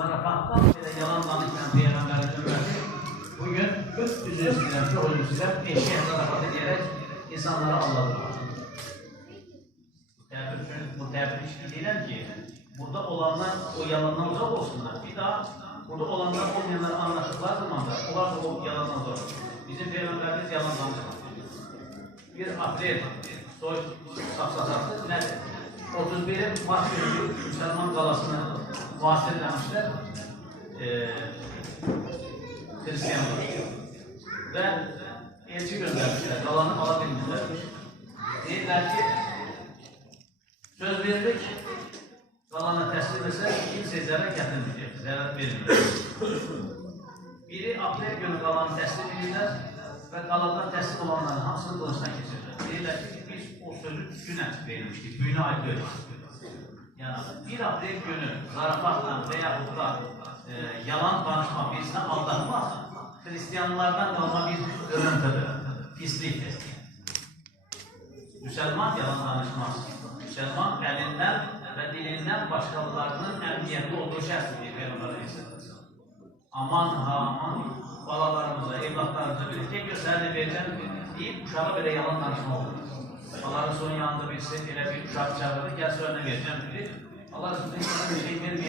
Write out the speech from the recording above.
zarafatdan belə yalan danışmayan Peyğəmbərin ümməti bugün üzr istəyirəm, çox üzr istəyirəm, eşeğe zarafat edərək insanları aldadırlar. Bu təbir için deyiləm ki, burada olanlar o yalandan uzaq olsunlar. Bir daha burada olanlar olmayanlar anlaşıqlar zamanda onlar da o yalandan uzaq olsun. Bizim Peyğəmbərimiz yalan danışmaz. 1 aprel soy safsatası nədir? 31 Mart günü Müslüman qalasını vasitələmişlər Hristiyanlar və elçi göndərmişlər, qalanı ala bilmirlər. Deyirlər ki, söz veririk, qalanı təslim etsə, kimsə zərər gətirməyəcək, zərər verməyəcək. 1 aprel günü qalanı təslim edirlər və qaladan təslim olanların hamısını qılıncdan keçirirlər. Deyirlər ki, biz o sözü günə verilmişdik, günə aid görürük. Yəni, 1 aprel günü zarafatla və yaxud da yalan danışma birisini aldatmaq, Hristiyanlardan qalma bir örüntüdür, pislikdir. Müsəlman yalan danışmaz. Müsəlman əlindən və dilindən başqalarının əmniyyətli olduğu şəxsdir, Peyğəmbər Aleyhisselam. Aman ha, aman, balalarımıza, evlatlarımıza bir tek göstərini verəcəm deyib, uşağa belə yalan danışma olur. Allah'ın son yanında birisi elə bir uşaq çağırdı, gəl sonra verəcəm dedi. Allah Resulü'nün bir şey verməyəcək.